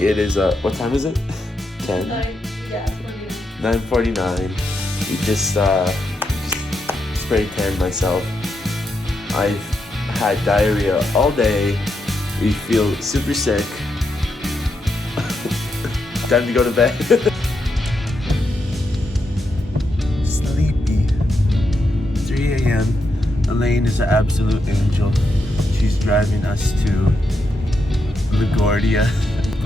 It is, what time is it? 10? 9:49. We just spray tanned myself. I've had diarrhea all day. We feel super sick. Time to go to bed. Sleepy. 3 a.m. Elaine is an absolute angel. She's driving us to LaGuardia.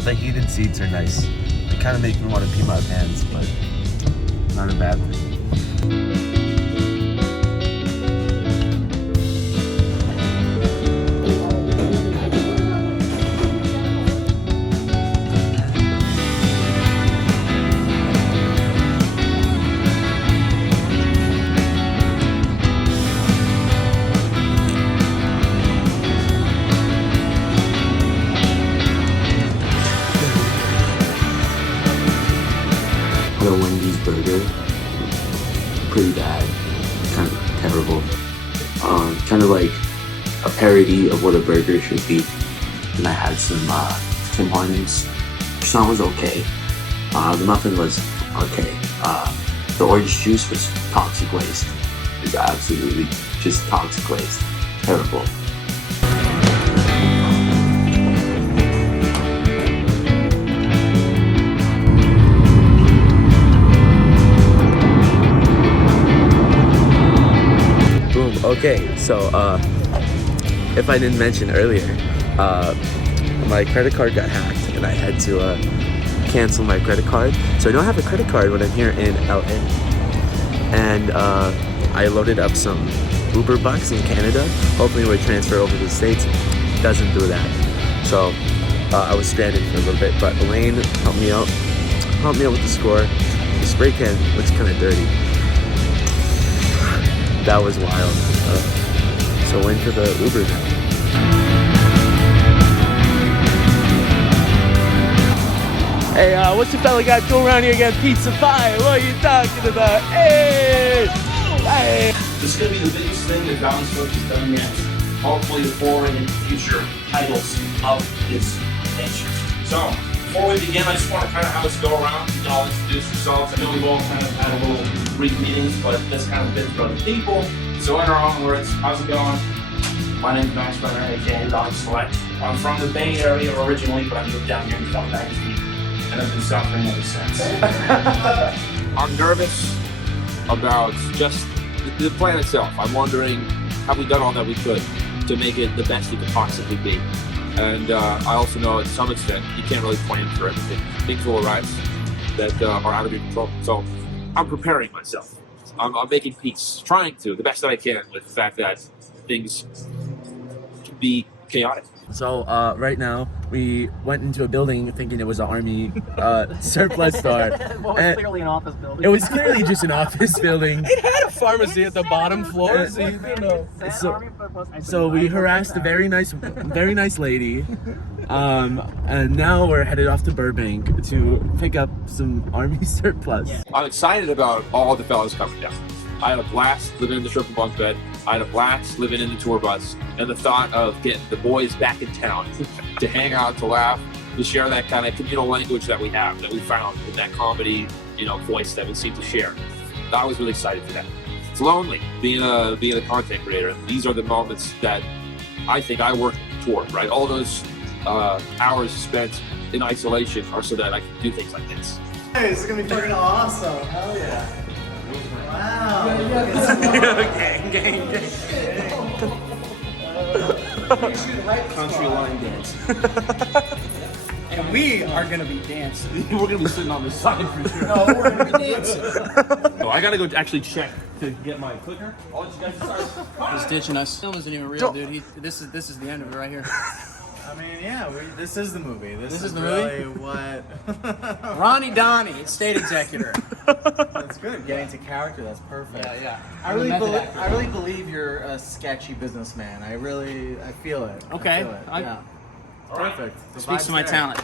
The heated seats are nice. They kind of make me want to pee my pants, but not a bad thing. The Wendy's burger, pretty bad, kind of terrible. Kind of like a parody of what a burger should be. And I had some Tim Hortons. Croissant was okay. The muffin was okay. The orange juice was toxic waste. It's absolutely just toxic waste. Terrible. Okay, so if I didn't mention earlier, my credit card got hacked and I had to cancel my credit card. So I don't have a credit card when I'm here in LA. And I loaded up some Uber bucks in Canada. Hopefully it would transfer over to the States. Doesn't do that. So I was stranded for a little bit, but Elaine helped me out with the score. The spray can looks kind of dirty. That was wild. So into the Uber now. Hey, what's the fella got going around here again? Pizza pie, what are you talking about? Hey! Hey! This is going to be the biggest thing that Valley Smoke has done yet. Hopefully the forward and future titles of this venture. So, before we begin, I just want to kind of have us go around. You can all introduce yourselves. I know we've all kind of had a little brief meetings, but this kind of fits for other people. So in our own words, how's it going? My name's Max Brenner, aka Dog Select. I'm from the Bay Area originally, but I moved down here in 2019, and I've been suffering ever since. I'm nervous about just the plan itself. I'm wondering, have we done all that we could to make it the best it could possibly be? And I also know, to some extent, you can't really plan for everything. Things will arise that are out of your control. So I'm preparing myself. I'm making peace, trying to, the best that I can, with the fact that things can be chaotic. So right now, we went into a building thinking it was an army surplus store. Well, it was clearly an office building. It was clearly just an office building. It had a pharmacy at the bottom floor, so you know. So we harassed a very nice lady, and now we're headed off to Burbank to pick up some army surplus. I'm excited about all the fellas coming down. I had a blast living in the triple bunk bed. I had a blast living in the tour bus, and the thought of getting the boys back in town to hang out, to laugh, to share that kind of communal language that we have, that we found in that comedy, voice that we seem to share. I was really excited for that. It's lonely being a content creator. These are the moments that I think I work toward, right? All those hours spent in isolation are so that I can do things like this. Hey, this is gonna be fucking awesome. Hell yeah. Wow. Gang. Country line dance. And we are gonna be dancing. We're going to be sitting on the side for sure. No, we're gonna be dancing. So I got to go actually check to get my clicker. I'll let you guys start. He's ditching us. Film isn't even real, dude. This is the end of it right here. I mean, yeah, this is the movie. This is the really what. Ronnie Donnie, state executor. That's good. Getting into character. That's perfect. Yeah. I really believe you're a sketchy businessman. I feel it. Okay. I feel it. Yeah. Perfect. The Speaks to my vibe's talent.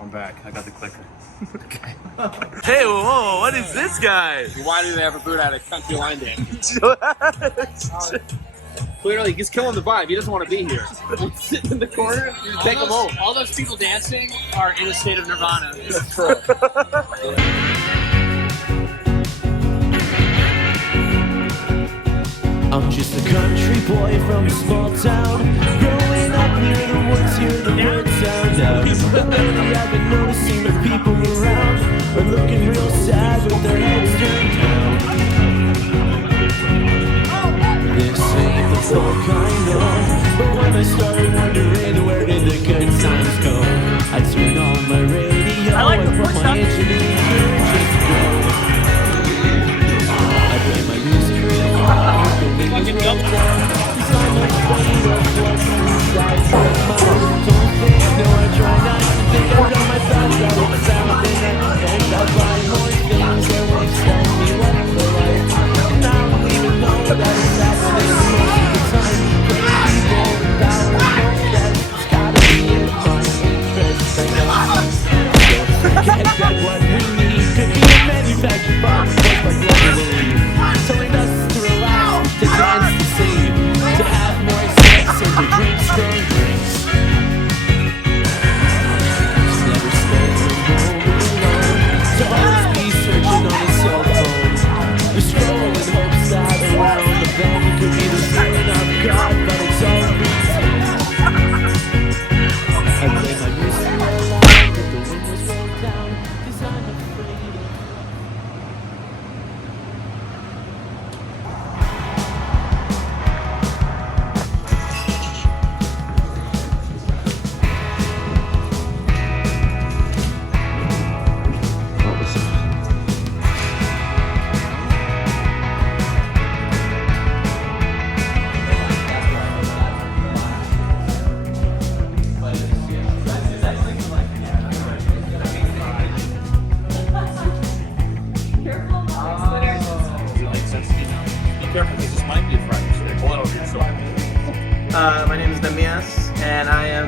I'm back. I got the clicker. Hey, whoa, what is this guy? Why do they have a bird at a country line dance? Clearly, he's killing the vibe. He doesn't want to be here. Sit in the corner, take him home. All those people dancing are in a state of nirvana. That's true. I'm just a country boy from a small town, growing up near the woods, hear the birds sound out. But lately I've been noticing the people around are looking real sad with their heads turned down. This ain't the folk I know, but when I started wondering where did the good times go, I turned on my radio and put my engineering just go. I play my music real loud. Fucking jump down, 'cause I'm afraid of what's inside my mind. Don't think, no, I try not to think. I got my thoughts out of the sound and I buy more things that will extend me what for life. And I don't even know that it's happening most of the time. Crazy people with power know that it's gotta be in my interest. I know. Don't forget that what we need could be a manufactured box just like what we believe. Telling us to relax, to dance, to sing, to have more sex and to drink strong drinks. To never spend a moment alone, to always be searching on a cell phone. To scroll in hopes that around the bend could be the sign of God, but it's all pretend. I play my music real loud, but the windows roll down, 'cause I'm afraid of Be careful, because this might be a friend. So pull it over your shoulder. My name is Demias, and I am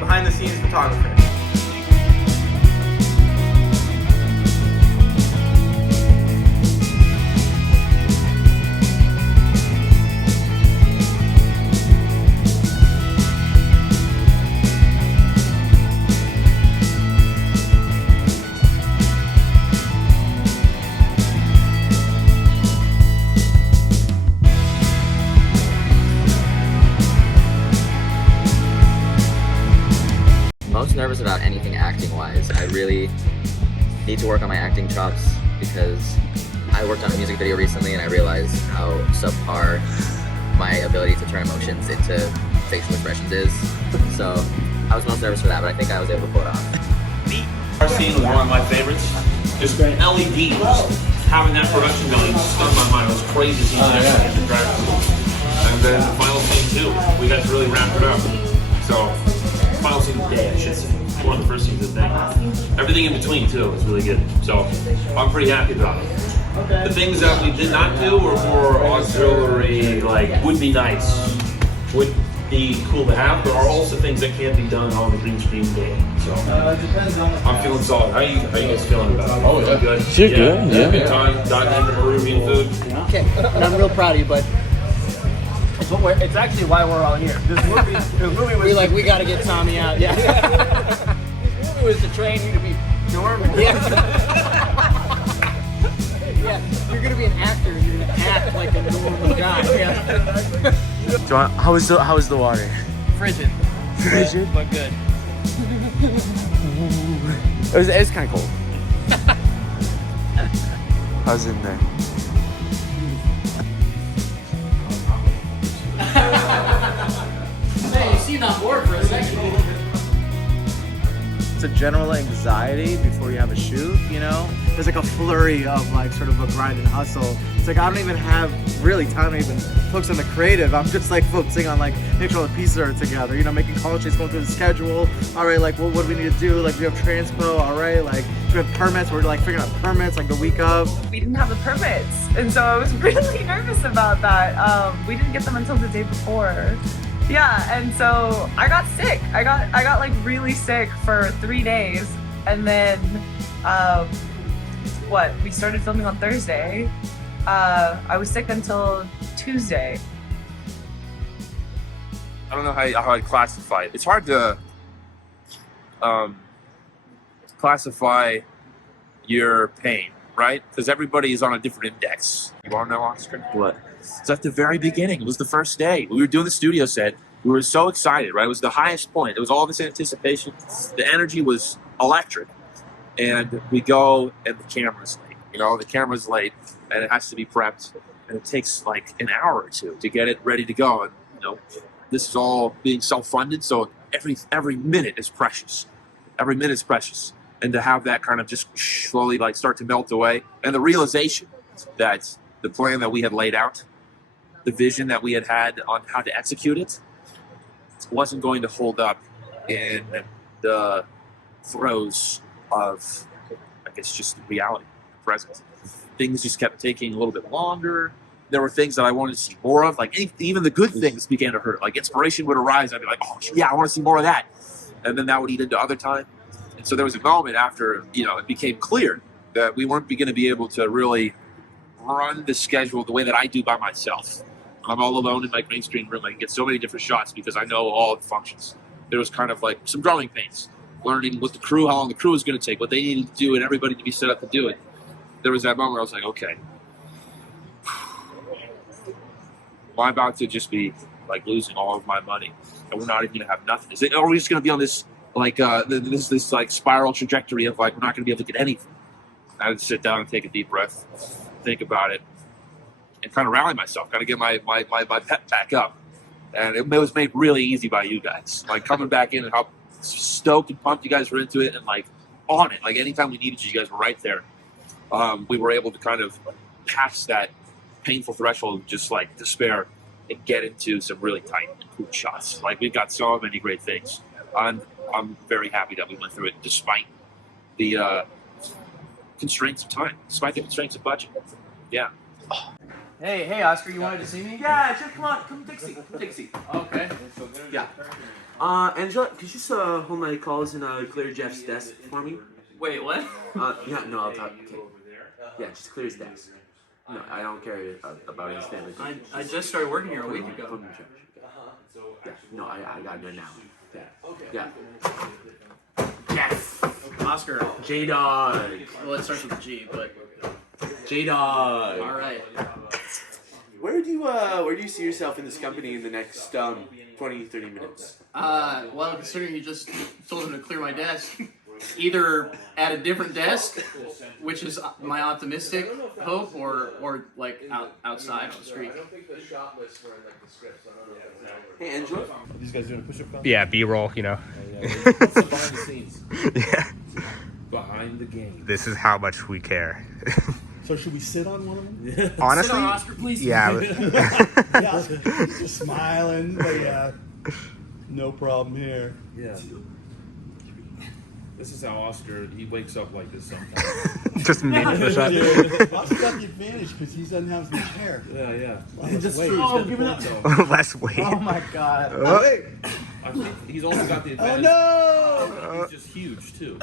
behind the scenes photographer. Most nervous about anything acting wise. I really need to work on my acting chops because I worked on a music video recently and I realized how subpar my ability to turn emotions into facial expressions is. So I was most nervous for that, but I think I was able to pull it off. Our scene was one of my favorites. Just LEDs, having that production going stunned my mind. It was crazy seeing that in the drive. And then the final scene too, we got to really wrap it up. So, final scene of the day, I should say. One of the first scenes of the day. Everything in between too was really good. So, I'm pretty happy about it. The things that we did not do were more auxiliary, like would be nice, would be cool to have, but are also things that can't be done on the green screen day. So I'm feeling solid. How you guys feeling about it? Oh, yeah. Good. You're good, yeah. Good time diving into Peruvian food. Okay, and I'm real proud of you, but It's actually why we're all here. This movie was we gotta get Tommy out. Yeah. this movie was to train you to be normal. Yeah, you're gonna be an actor. You're gonna act like a normal guy. Yeah. How was the water? Frigid. Frigid? But good. It was kind of cold. I was in there. Hey, you seemed on board for a second. It's a general anxiety before you have a shoot, you know? There's like a flurry of like sort of a grind and hustle. It's like I don't even have really time to even focus on the creative. I'm just like focusing on like making sure the pieces are together, you know, making call sheets, going through the schedule. All right, like what do we need to do? Like we have transpo, all right, like we have permits, we're like figuring out permits like the week of. We didn't have the permits, and so I was really nervous about that. We didn't get them until the day before. Yeah, and so I got sick. I got like really sick for 3 days, and then we started filming on Thursday. I was sick until Tuesday, I don't know how I'd classify it. It's hard to classify your pain, right? Because everybody is on a different index. You want to know, Oscar? What? It's at the very beginning. It was the first day. We were doing the studio set. We were so excited, right? It was the highest point. It was all this anticipation. The energy was electric. And we go, and the camera's late. You know, the camera's late, and it has to be prepped. And it takes like an hour or two to get it ready to go. And, you know, this is all being self-funded, so every minute is precious. Every minute is precious. And to have that kind of just slowly like start to melt away, and the realization that the plan that we had laid out, the vision that we had on how to execute it, wasn't going to hold up in the throes of, I guess, just reality, present. Things just kept taking a little bit longer. There were things that I wanted to see more of, like even the good things began to hurt. Like inspiration would arise, I'd be like, oh yeah, I want to see more of that. And then that would eat into other time. And so there was a moment after, you know, it became clear that we weren't going to be able to really run the schedule the way that I do by myself. I'm all alone in my green screen room. I can get so many different shots because I know all the functions. There was kind of like some growing pains, learning what the crew, how long the crew was going to take, what they needed to do, and everybody to be set up to do it. There was that moment where I was like, okay, am I about to just be like losing all of my money, and we're not even going to have nothing? Or are we just going to be on this like this like spiral trajectory of like we're not going to be able to get anything? I had to sit down and take a deep breath, think about it, and kind of rally myself, kind of get my pep back up. And it was made really easy by you guys, like coming back in and how stoked and pumped you guys were into it, and like on it. Like anytime we needed you, you guys were right there. We were able to kind of pass that painful threshold of just like despair and get into some really tight and cool shots. Like we've got so many great things. I'm very happy that we went through it despite the constraints of time, despite the constraints of budget. Yeah. Hey, Oscar, you wanted to see me? Yeah, just come take a seat. Okay. Yeah. Angela, could you just hold my calls and clear Geoff's desk for me? Wait, what? Yeah, no, I'll talk. Okay. Yeah, just clear his desk. No, I don't care about his family. I just started working here a week ago. Put him in charge. Yeah, no, I got good now. Yeah. Yes! Oscar. J-Dog. Well, it starts with a G, but J-Dog. all right. Where do you see yourself in this company in the next 20, 30 minutes? Well, considering you just told him to clear my desk, either at a different desk, which is my optimistic hope, or like outside on the street. Hey, Angela. These guys doing a push-up? Yeah, B-roll, you know. Behind the scenes. Yeah. Behind the game. This is how much we care. So should we sit on one of them? Honestly, Sit on Oscar, please. yeah. Yeah, just smiling, but yeah, no problem here. Yeah. This is how Oscar, he wakes up like this sometimes. Just mid push-up. Oscar's got the advantage because he doesn't have as much hair. Yeah. Just Wait, oh, give it up. Less weight. Oh my God. I think he's also got the advantage. Oh no! He's just huge too.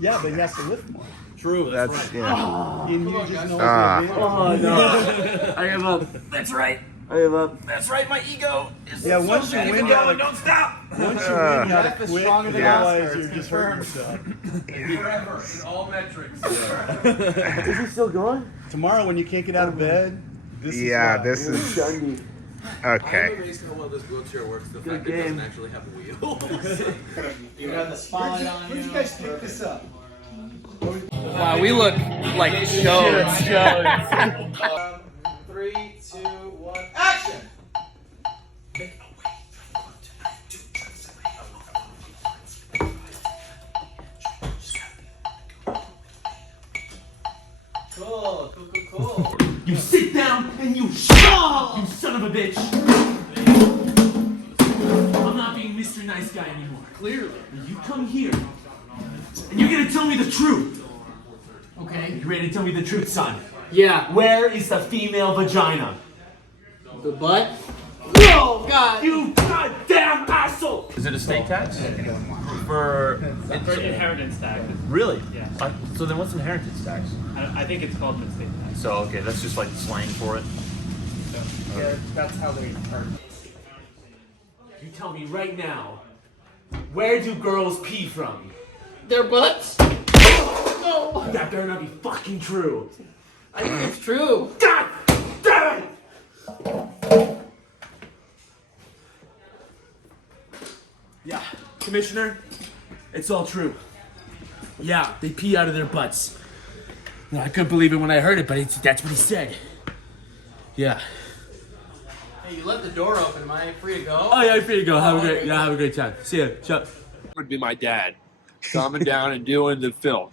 Yeah, but he has to lift more. True, that's right. Yeah. And you just know the advantage. Oh no! I give up. That's right. I give up. That's right. My ego is Yeah, so once you big. win, Even you though I gotta- don't stop. Once you win, you gotta Jeff is quit. stronger than Otherwise, Oscar. you're It's just hurting confirmed. yourself. Forever in all metrics. Is he still going? Tomorrow, when you can't get out of bed, this Yeah, is this is Shundy. okay. amazed how well this wheelchair works. The Good game. actually have a wheel. You got the spotlight on Where'd you. you guys pick this up? Wow, we look like shows. 3, 2, 1, action! Cool. You sit down and you shut up, you son of a bitch! I'm not being Mr. Nice Guy anymore. Clearly. You come here and you're gonna tell me the truth. Okay. You ready to tell me the truth, son? Yeah. Where is the female vagina? The butt. Oh God. You goddamn asshole! Is it a state tax? For inheritance tax. really? Yeah. So then what's inheritance tax? I think it's called the estate tax. So okay, that's just like slang for it. Yeah, that's how they are. You tell me right now, where do girls pee from? Their butts? No. That better not be fucking true. I think it's true. God damn it! Yeah, Commissioner, it's all true. Yeah, they pee out of their butts. No, I couldn't believe it when I heard it, but that's what he said. Yeah. Hey, you left the door open. Am I free to go? Oh yeah, you're free to go. Have a great time. See ya. Ciao. Would be my dad coming down and doing the film.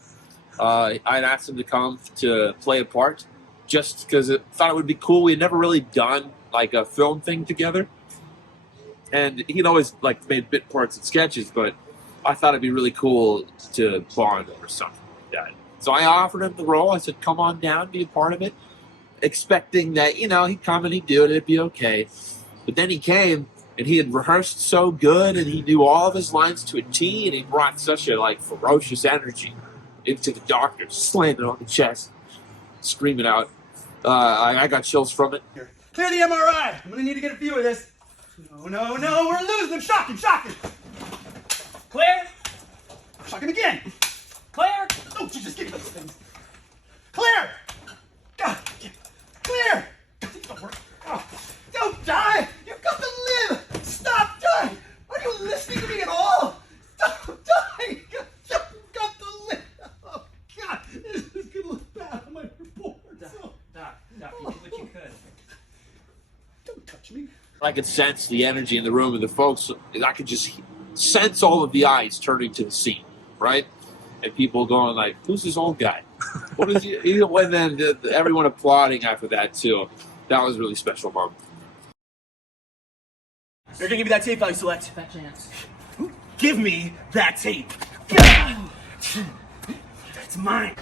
I'd asked him to come to play a part just because I thought it would be cool. We had never really done like a film thing together, and he'd always like made bit parts and sketches, but I thought it'd be really cool to bond over something like that. So I offered him the role. I said, come on down, be a part of it, expecting that, he'd come and he'd do it, it'd be okay. But then he came, and he had rehearsed so good, and he knew all of his lines to a T, and he brought such a ferocious energy into the doctor, slamming on the chest, screaming out. I got chills from it. Clear the MRI. I'm gonna need to get a view of this. No, we're losing him. Shock him. Clear. Shock him again. Clear. Oh, Jesus, give me those things. Clear. God, clear. God, these don't work. Oh, don't die. You've got to live. Stop dying. Are you listening to me at all? Stop dying. You've got to live. Oh, God, this is going to look bad on my report. Doc, you did what you could. Don't touch me. I could sense the energy in the room of the folks. I could just sense all of the eyes turning to the scene, right? And people going like, who's this old guy? What is he? And then everyone applauding after that, too. That was a really special moment. You're gonna give me that tape I select. Fat chance. Give me that tape. That's mine.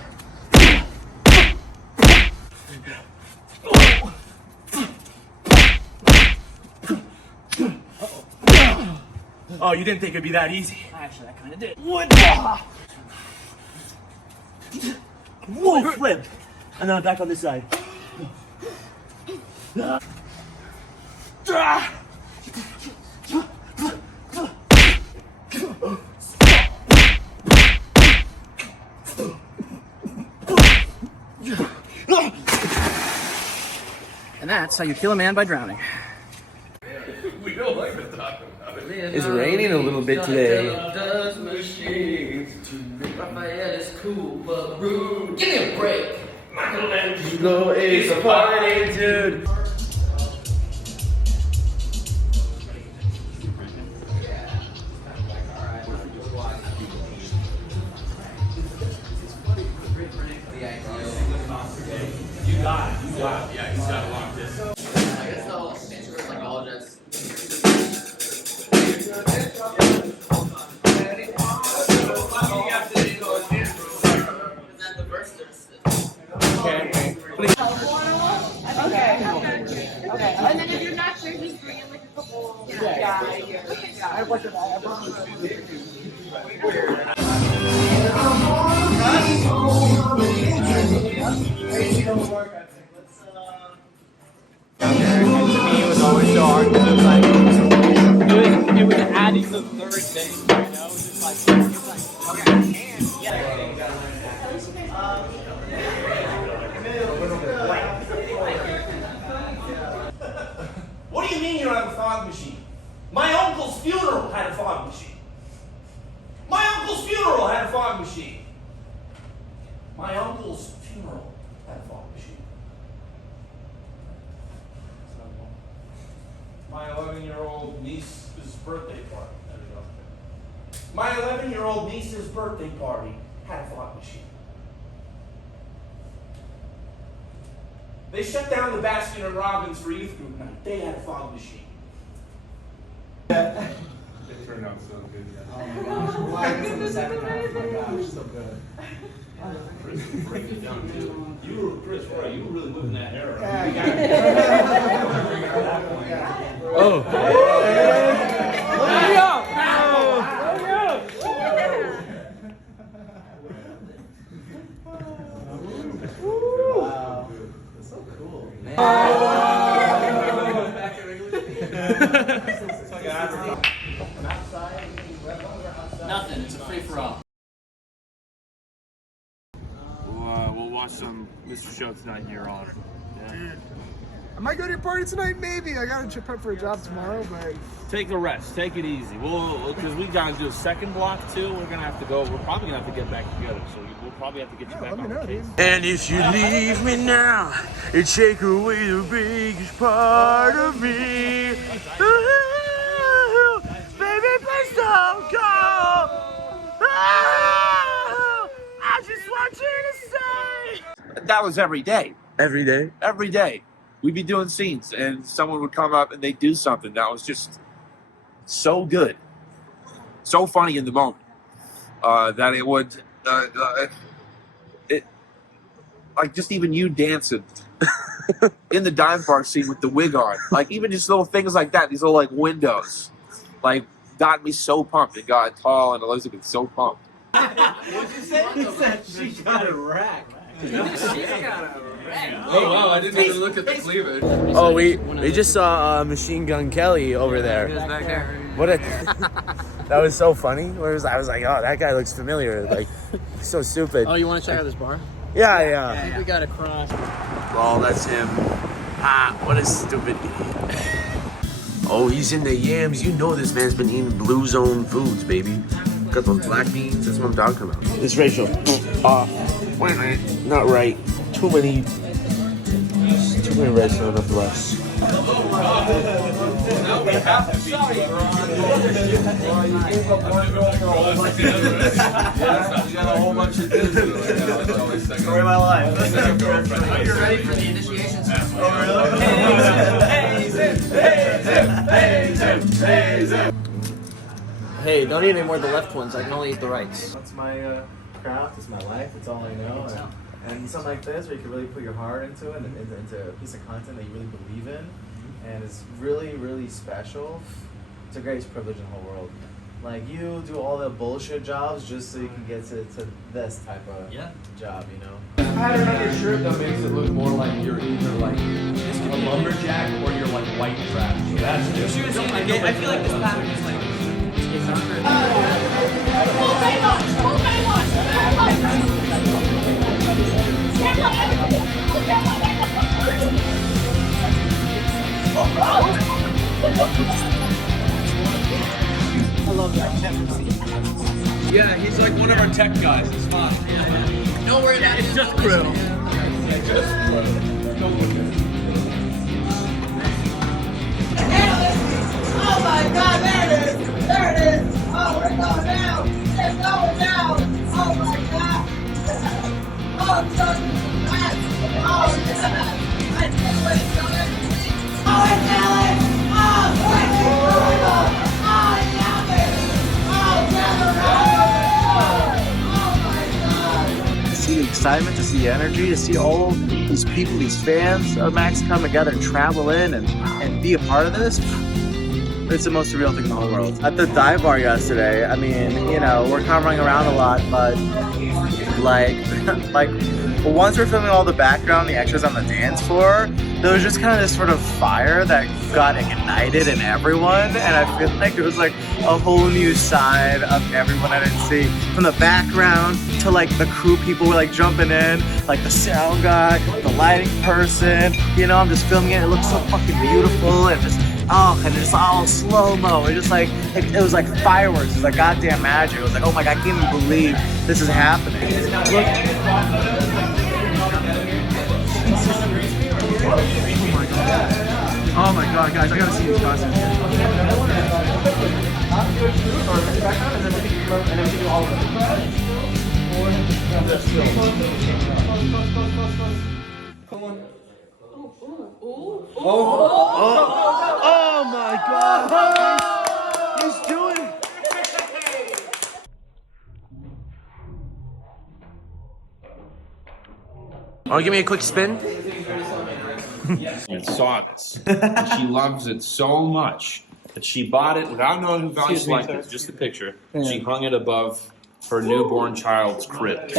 Oh, you didn't think it'd be that easy. Actually, I kind of did. What? Whoa, flip. And then back on this side. And that's how you kill a man by drowning. We don't like to talk about it. It's raining a little bit today. Raphael is cool, but rude. Give me a break. Michelangelo is a party dude. You got it. Yeah, he's got it locked in. I guess I'll psychologist. Okay. And then if you're not sure, just bring in like a couple. Yeah. I have like It was always so hard because it was like it was adding the third thing, you know? It was just like okay, What do you mean you don't have a fog machine? My uncle's funeral had a fog machine. My uncle's funeral had a fog machine. My uncle's funeral had a fog machine. My 11-year-old niece's birthday party. There we go. My 11-year-old niece's birthday party had a fog machine. They shut down the Baskin and Robbins for youth group night. They had a fog machine. It turned out so good. Oh my gosh. Why is it the second half? Oh my gosh, so good. Chris was breaking it down too. You were Chris, right? You were really moving that hair around. Oh. Wow. That's so cool. Man. not here on. Yeah. I might go to your party tonight, maybe. I gotta prep for a job tomorrow, but Take a rest. Take it easy. Because we gotta do a second block too. We're gonna have to go. We're probably gonna have to get back together. So we'll probably have to get you back on the case. And if you leave me now, you take away the biggest part of me. Ooh, baby, please don't go. Oh, I just want you to say. That was every day. Every day? Every day. We'd be doing scenes, and someone would come up and they'd do something that was just so good, so funny in the moment, that it would, like just even you dancing in the dive bar scene with the wig on, like even just little things like that, these little like windows, like got me so pumped. It got Tall and Elizabeth so pumped. What'd you say? He said she got a rack. Oh wow, I didn't even look at the cleavage. Oh, we just saw Machine Gun Kelly over there. What a that was so funny. I was like, oh, that guy looks familiar. Like, so stupid. Oh, you want to check out this bar? Yeah. I think we got to cross. Oh, that's him. Ah, what a stupid idiot. Oh, he's in the yams. You know this man's been eating Blue Zone foods, baby. Got those black beans. That's what I'm talking about. This ratio. Wait a minute. Not right. Too many rice, not enough rice. Story of my life. Are you ready for the initiation ceremony? Hey, don't eat any more of the left ones. I can only eat the rights. That's my craft. It's my life. It's all I know. And something like this, where you can really put your heart into it, and into a piece of content that you really believe in, and it's really, really special. It's the greatest privilege in the whole world. Like, you do all the bullshit jobs just so you can get to this type of job, you know? The pattern on your shirt that makes it look more like you're either like a lumberjack or you're like white trash. So that's different. I feel like this pattern is like. I love that. Yeah, he's like one of our tech guys. It's fine. Don't worry about it. It's just crew. oh my God, there it is! There it is! Oh, we're going down! It's going down! Oh my God! Oh, it's so fast! Oh, yeah! I can't wait till next week! Oh, it's Ellen! Oh, thank you, Bruno! Oh, yummy! Oh, To see the excitement, to see the energy, to see all these people, these fans of Max come together and travel in and be a part of this, it's the most surreal thing in the whole world. At the dive bar yesterday, I mean, you know, we're kind of running around a lot, but like once we're filming all the background, the extras on the dance floor, there was just kind of this sort of fire that got ignited in everyone, and I feel like it was like a whole new side of everyone I didn't see. From the background to like the crew people were like jumping in, like the sound guy, the lighting person, you know, I'm just filming it, it looks so fucking beautiful, and just, oh, and it's all slow-mo, it just like, it was like fireworks, it was like goddamn magic, it was like, oh my God, I can't even believe this is happening. Oh my God, guys, I gotta see these costumes here. Oh my God! He's doing it! Oh, give me a quick spin. And saw this. And she loves it so much that she bought it without knowing who got selected, just the picture. She hung it above her newborn child's crib.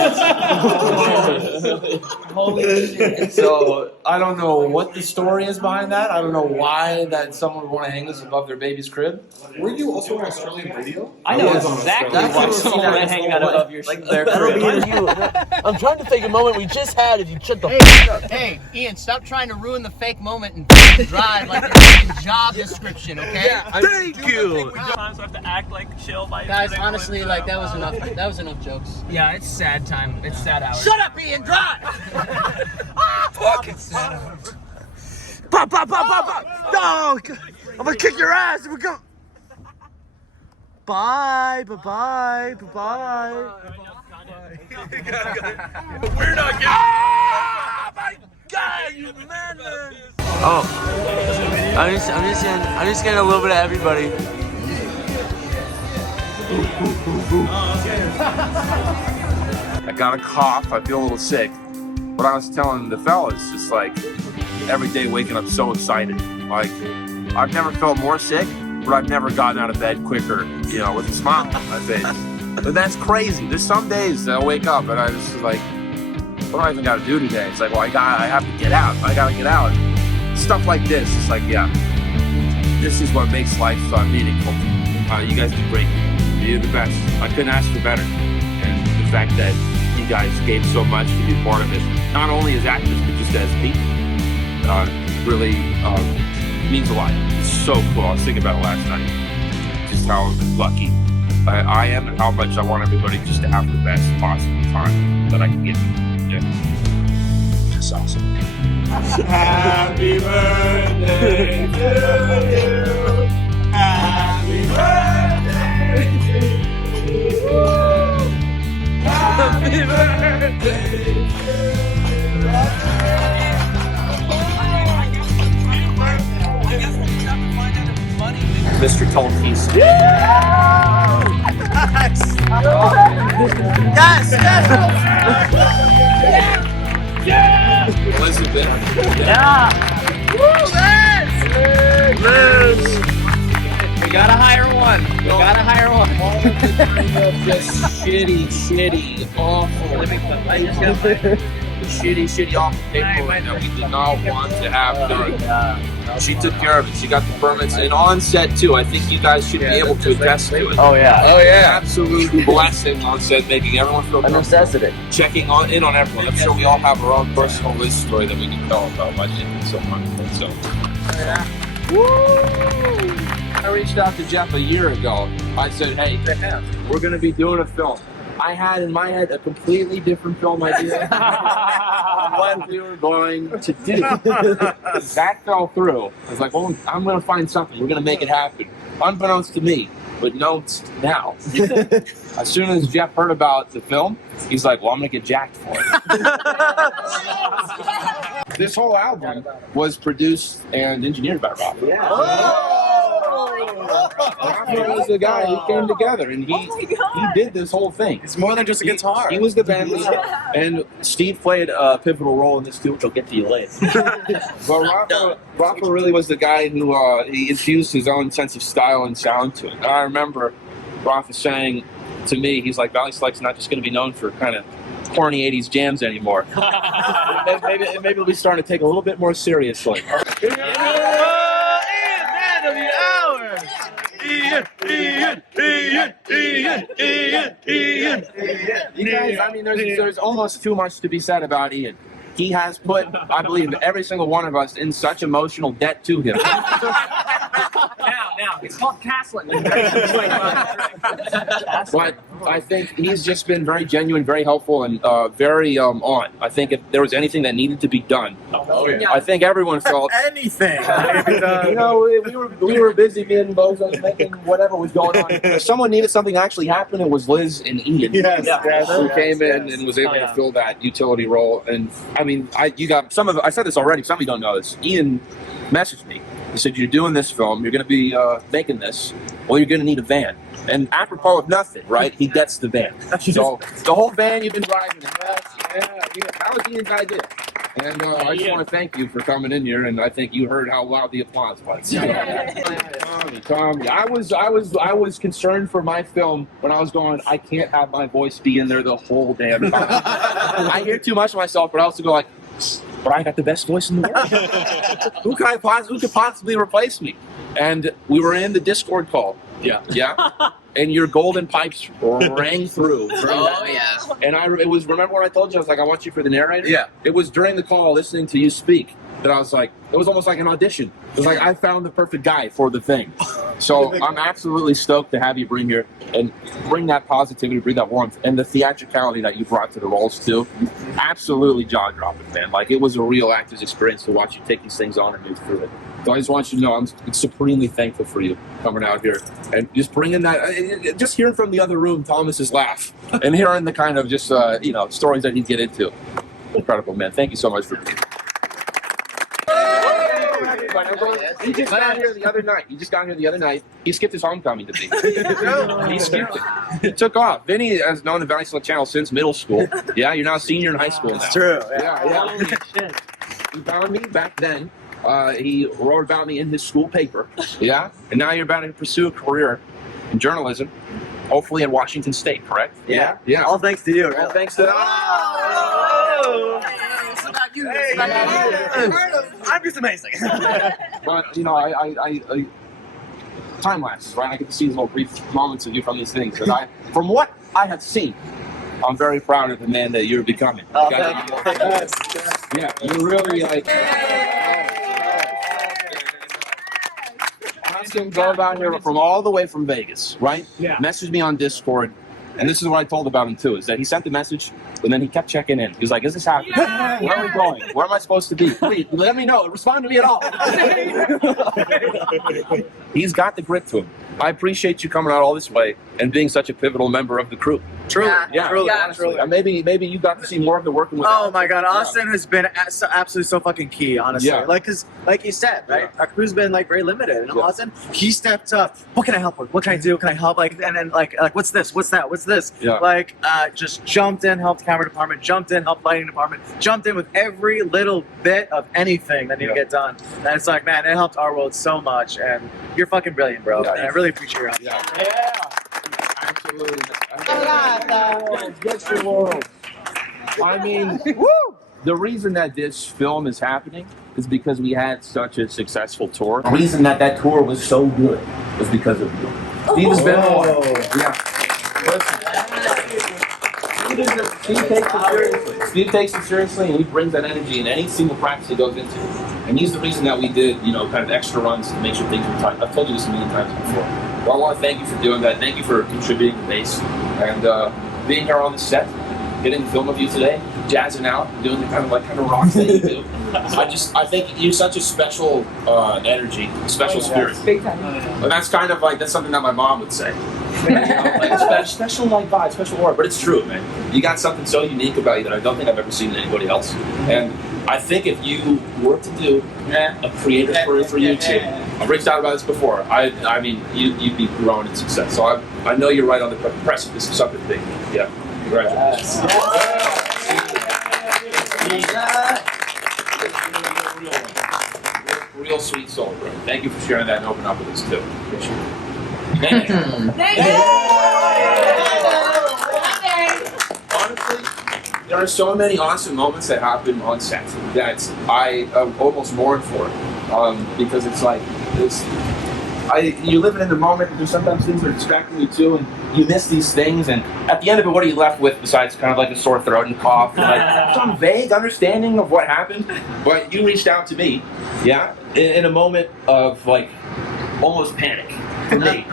Holy shit. So I don't know what the story is behind that. I don't know why that someone would want to hang this above their baby's crib. Were you also on Australian radio? I know was on exactly Australia. why someone would hang that above your their crib. I'm trying to think of a moment we just had. If you shut the fuck up. Hey, Ian, stop trying to ruin the fake moment and fucking drive like your fucking job description, okay? Thank you. Sometimes I have to act like chill by Guys, honestly, like that was enough. That was enough jokes. Yeah, it's sad time. It's sad hours. Shut up, Ian. Drive. Fucking pop, pop, pop, pop, pop. No, I'm gonna kick your ass. We're going. Bye, bye, bye, bye, bye. We're not getting. Oh my God, you man. Oh, I'm just getting a little bit of everybody. I got a cough. I feel a little sick. But I was telling the fellas, just like every day waking up so excited. Like I've never felt more sick, but I've never gotten out of bed quicker, you know, with a smile on my face. But that's crazy. There's some days that I wake up and I just like, what do I even got to do today? It's like, well, I have to get out. I got to get out. Stuff like this. It's like, yeah, this is what makes life meaningful. You guys did great. You're the best. I couldn't ask for better. And the fact that you guys gave so much to be part of it, not only as actors, but just as people, really means a lot. It's so cool. I was thinking about it last night. Just how lucky I am and how much I want everybody just to have the best possible time that I can get. Yeah. Just awesome. Happy birthday to you. Happy birthday to you. Happy birthday to you. Mr. Tolkien. Yes, yes. Elizabeth. Yeah. Woo, Liz. We gotta hire one. We gotta hire one. Just shitty, awful, shitty, awful paperwork that we did not want to have done. She took care of it. She got the permits, and on set too. I think you guys should be able to attest to it. Oh yeah. Absolute blessing on set, making everyone feel A necessity. checking in on everyone. I'm sure we all have our own personal Liz story that we can tell about why she did so much. So, I reached out to Geoff a year ago. I said, hey, we're going to be doing a film. I had in my head a completely different film idea what we were going to do. That fell through. I was like, well, I'm going to find something. We're going to make it happen. Unbeknownst to me, but known now. As soon as Geoff heard about the film, he's like, well, I'm going to get jacked for it. This whole album was produced and engineered by Rafa. Rafa was the guy who came together, and he did this whole thing. It's more than just a guitar. He was the band leader, and Steve played a pivotal role in this too, which I'll get to you later. But Rafa really was the guy who he infused his own sense of style and sound to it. And I remember Rafa saying to me, he's like, Valley Select not just going to be known for kind of corny 80s jams anymore. maybe it'll be starting to take a little bit more seriously. Ian, man of the hour. Ian. You guys, I mean, there's almost too much to be said about Ian. He has put, I believe, every single one of us in such emotional debt to him. Now, it's called castling. But I think he's just been very genuine, very helpful, and very on. I think if there was anything that needed to be done, I think everyone felt anything. You know, we were busy being bozos, making whatever was going on. If someone needed something to actually happen, it was Liz and Ian who came in and was able to fill that utility role. And I mean, you got some of it. I said this already. Some of you don't know this. Ian messaged me. He said, "You're doing this film. You're going to be making this. Well, you're going to need a van." And apropos of nothing, right? He gets the van. So the whole van you've been driving. That was Ian's idea. And I just want to thank you for coming in here, and I think you heard how loud the applause was. Tommy, I was concerned for my film when I was going, I can't have my voice be in there the whole damn time. I hear too much of myself, but I also go like, but I got the best voice in the world. Who could possibly replace me? And we were in the Discord call. Yeah. And your golden pipes rang through. Oh, yeah. And remember when I told you, I was like, I want you for the narrator? Yeah. It was during the call, listening to you speak, that I was like, it was almost like an audition. It was like, I found the perfect guy for the thing. So I'm absolutely stoked to have you bring here and bring that positivity, bring that warmth, and the theatricality that you brought to the roles too. Absolutely jaw-dropping, man. Like, it was a real actor's experience to watch you take these things on and move through it. So I just want you to know I'm supremely thankful for you coming out here and just bringing that, just hearing from the other room Thomas's laugh and hearing the kind of just, stories that he'd get into. Incredible, man. Thank you so much for being here. He just got here the other night. He skipped his homecoming to be. He skipped it. It took off. Vinny has known the Valley Select Channel since middle school. Yeah, you're now a senior in high school now. It's true. Yeah. Holy shit. He found me back then. He wrote about me in his school paper. Yeah. And now you're about to pursue a career in journalism, hopefully in Washington State, correct? Yeah. Yeah. All thanks to you. All thanks to that. It's about you. I'm just amazing. But I time lapses, right? I get to see these little brief moments of you from these things. And from what I have seen, I'm very proud of the man that you're becoming. Oh, thank you. Yeah, you're really like. Austin drove out here from all the way from Vegas, right? Yeah. Messaged me on Discord, and this is what I told about him too: is that he sent the message, and then he kept checking in. He was like, "Is this happening? Where are we going? Where am I supposed to be? Please let me know. Respond to me at all." He's got the grit to him. I appreciate you coming out all this way and being such a pivotal member of the crew. Truly. Yeah, Truly. And maybe you got to see more of the working with. Oh my God, Austin has been absolutely so fucking key, honestly. Yeah. Like, cause like you said, right, our crew's been like very limited, and Austin, he stepped up. What can I help with? What can I do? Can I help? Like, and then like what's this? What's that? What's this? Yeah. Like, just jumped in, helped camera department, jumped in, helped lighting department, jumped in with every little bit of anything that needed to get done. And it's like, man, it helped our world so much, and you're fucking brilliant, bro. Yeah, and I really appreciate your help. Yeah. Absolutely. Get your world. I mean, the reason that this film is happening is because we had such a successful tour. The reason that tour was so good was because of you. Steve has been on. Yeah. Steve takes it seriously, and he brings that energy in any single practice he goes into. And he's the reason that we did, kind of extra runs to make sure things were tight. I've told you this a million times before. Well, I want to thank you for doing that. Thank you for contributing to bass and being here on the set, getting the film of you today, jazzing out, doing the kind of rock thing you do. I think you're such a special energy, special spirit. Big time. And that's kind of that's something that my mom would say. Special vibe, special aura. But it's true, man. You got something so unique about you that I don't think I've ever seen in anybody else. And I think if you were to do a creative career for you too, I've reached out about this before. I mean, you'd be growing in success. So I know you're right on the precipice of something big. Yeah, congratulations. Real sweet soul, bro. Thank you for sharing that and opening up with us too. Appreciate it. Honestly, there are so many awesome moments that happen on set that I almost mourn for, because it's like you're living in the moment. There's sometimes things that are distracting you too, and you miss these things. And at the end of it, what are you left with besides kind of like a sore throat and cough, and some vague understanding of what happened? But you reached out to me, yeah, in a moment of almost panic. For me,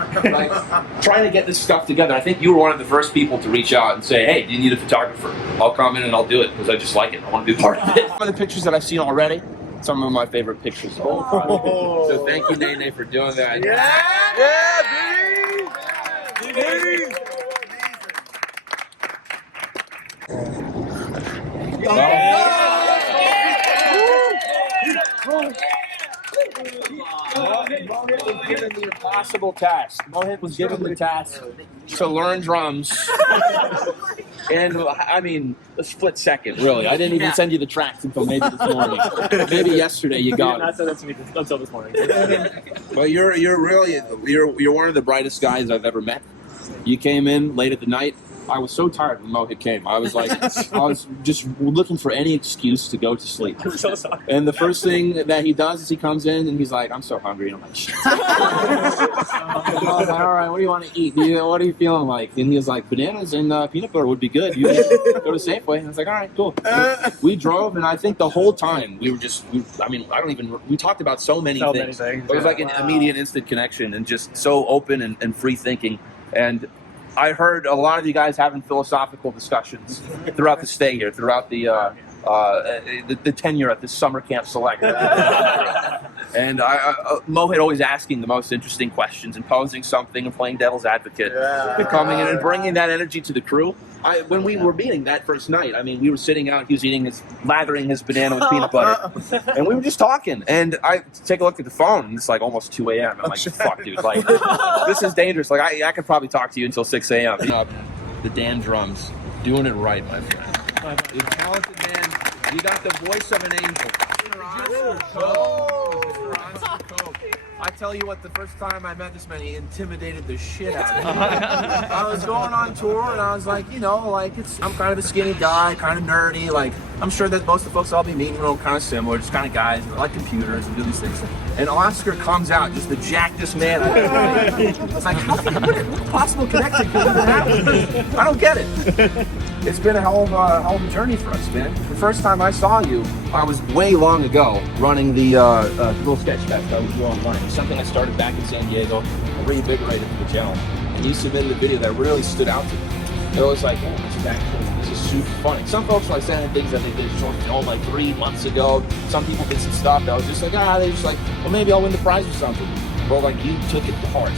trying to get this stuff together. I think you were one of the first people to reach out and say, "Hey, do you need a photographer? I'll come in and I'll do it because I just like it. I want to be part of it." Some of the pictures that I've seen already, some of my favorite pictures. So thank you, Nene, for doing that. Mohit was given the impossible task. Mohit was given the task to learn drums. And I mean, a split second, really. I didn't even send you the tracks until maybe this morning. Maybe yesterday you got it. That's me until this morning. Well, you're one of the brightest guys I've ever met. You came in late at the night. I was so tired when Mohit came. I was just looking for any excuse to go to sleep. I'm so sorry. And the first thing that he does is he comes in and he's like, "I'm so hungry." And I'm like, "Shit." I was like, "All right, what do you want to eat? What are you feeling like?" And he was like, "Bananas and peanut butter would be good. You go to Safeway." And I was like, "All right, cool." We drove, and I think the whole time we talked about so many things. It was like an immediate, instant connection, and just so open and free thinking. And I heard a lot of you guys having philosophical discussions throughout the stay here, throughout the tenure at this summer camp select. And Mohit always asking the most interesting questions and posing something and playing devil's advocate, coming in and bringing that energy to the crew. When we were meeting that first night, I mean, we were sitting out, he was lathering his banana with peanut butter, and we were just talking. And I take a look at the phone, and it's like almost 2 a.m. I'm like, fuck, dude, like, this is dangerous. Like, I could probably talk to you until 6 a.m. The Dan drums, doing it right, my friend. You're a talented man. You got the voice of an angel. I tell you what, the first time I met this man, he intimidated the shit out of me. I was going on tour, and I was like, I'm kind of a skinny guy, kind of nerdy. Like, I'm sure that most of the folks I'll be meeting are all kind of similar, just kind of guys that like computers and do these things. And Oscar comes out, just the jackedest man I've ever met. It's like, what possible connection could that happen? I don't get it. It's been a hell of a journey for us, man. The first time I saw you, I was way long ago running the little sketch fest I was doing online. It's something I started back in San Diego, reinvigorated for the channel. And you submitted a video that really stood out to me. It was like, oh, this is super funny. Some folks were like saying things that they did short film like 3 months ago. Some people did some stuff that was just like, they just like, well, maybe I'll win the prize or something. But like, you took it to heart.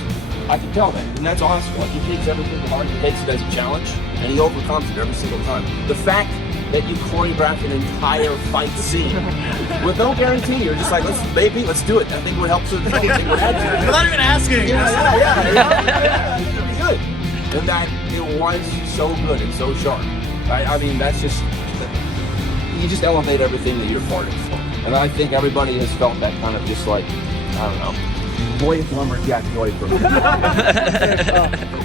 I can tell that, and that's awesome. Like, he takes everything to heart, he takes it as a challenge, and he overcomes it every single time. The fact that you choreograph an entire fight scene with no guarantee, you're just like, let's do it. I think it would help to the thing. Without even asking. Yeah. It's gonna be good. And that it was so good and so sharp. I mean, that's just, you just elevate everything that you're part of. And I think everybody has felt that kind of just like, I don't know, boyish lumberjack joy for me.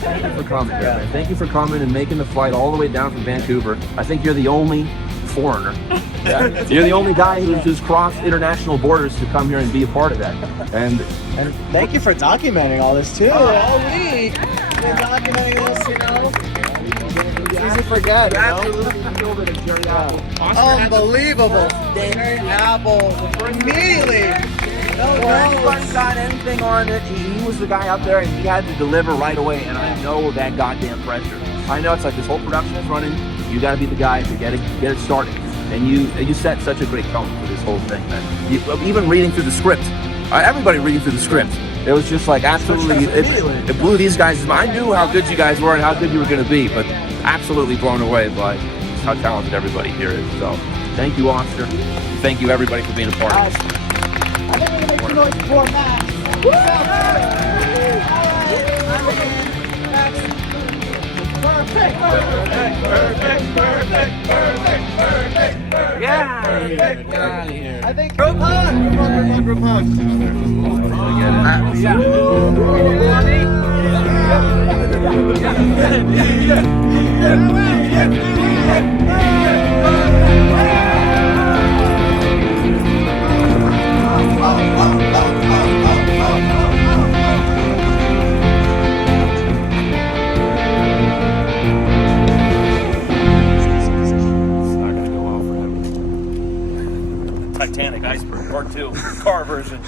Thank you for coming, man. Thank you for coming and making the flight all the way down from Vancouver. I think you're the only foreigner. You're the only guy who's crossed international borders to come here and be a part of that. And thank you for documenting all this too. All week. Been documenting this, It's easy to forget, Unbelievable. Apple. Immediately. Before anybody got anything on it, he was the guy out there and he had to deliver right away, and I know that goddamn pressure. I know it's like this whole production is running, you gotta be the guy to get it started. And you set such a great tone for this whole thing, man. Even reading through the script, everybody reading through the script, it was just like absolutely, it blew these guys' mind. I knew how good you guys were and how good you were gonna be, but absolutely blown away by how talented everybody here is. So thank you, Oscar. Thank you, everybody, for being a part of this. I think we're gonna make some noise before Max. Perfect. Yeah. Get out of here. I think group hug. Group hug. Titanic iceberg part 2, car version.